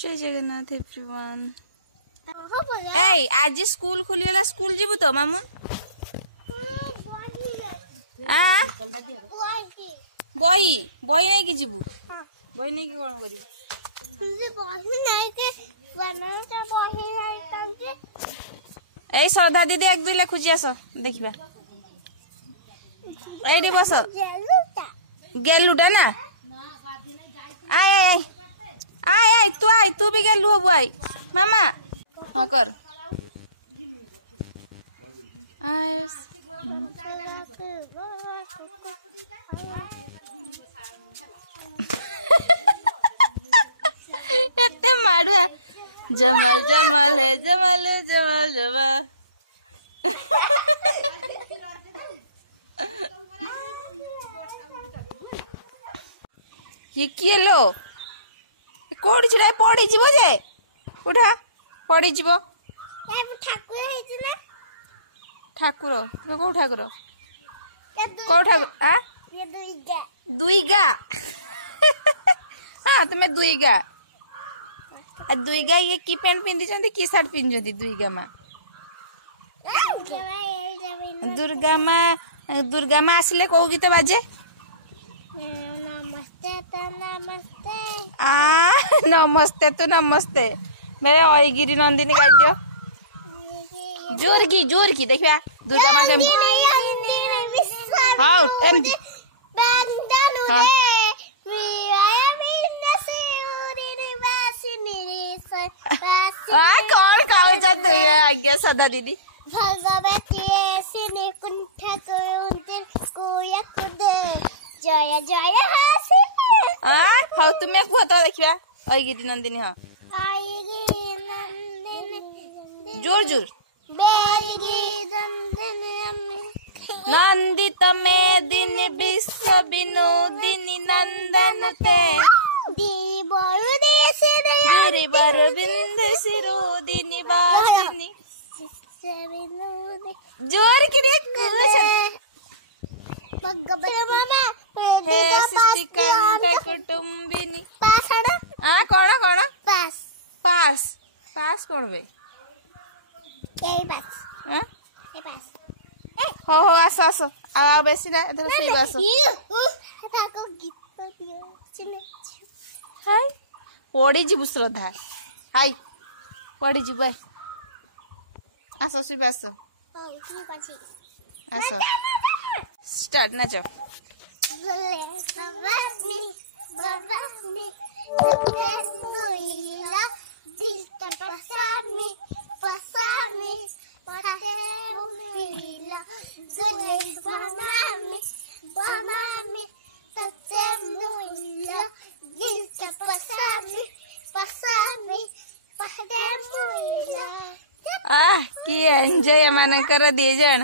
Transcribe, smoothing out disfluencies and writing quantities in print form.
जय जगन्नाथ एवरीवन। आज school खुलीला school जीवु तो मामू बई बई नहीं कि जीवु बई नहीं कि कोन करी ए श्रद्धा दीदी एक दुई खुजी आस देखिबा एडी बस गेलुटा ना आय आय आय आय तू भी गेलु हबु आय मामा कर एते मारुआ जमल जमल जमल जमल जमल ये किए लो कोड़ी छुड़ा पड़ी जीवो जे उठा पड़ी जीवो ठाकुर हेछि ना ठाकुर तो को ठाकुर को ठाकुर आ ये दुईगा दुईगा हां तुम्हें दुईगा दुईगा ये की पैंट पिंदी छंती की शर्ट पिन छंती दुईगा मां दुर्गा मां आसिले को गीत बाजे नमस्ते तो नमस्ते नमस्ते तो नमस्ते मेरे ओईगिरी नंदिनी गाई दियो जोर की देखिया दुर्गा मां हिंदी नहीं विश्व हां एमदी बंदनु रे मिया बिंद से उरी निवासिनी रे कौन काउ जाते आज्ञा सदा दीदी भगवती सिने कुंठ कुंतिर कोया कुदे जय जय हासी हां तुम्हें को तो देखिया ओईगिरी नंदिनी हां आईगी नंदिनी जोर बेगी नंदिनी नंदित मेदिनी विश्व विनोदिनी नंदन ते दीबरु देशे गिरिवर बिंद सिरोदिनी वासिनी जोर की रे मामा पेडिका पास कुटुंबिनी पास हड़ा कौन पास पास कौन बे यही पास हां ये पास हो आस आ बेसी ना इधर से आस ताको गीत दियो चिने हाय पड़ी जीवु श्रद्धा हाय पड़ी जीवु आस सुबह आस ठीक अछि आस स्टार्ट ना जाओ भवानी सुईला दिल का पसामी पते मुहिला जुले बमामी सच्चे मुहिला दिल का पसामी पते मुहिला की एंजॉय मानकर दिए जण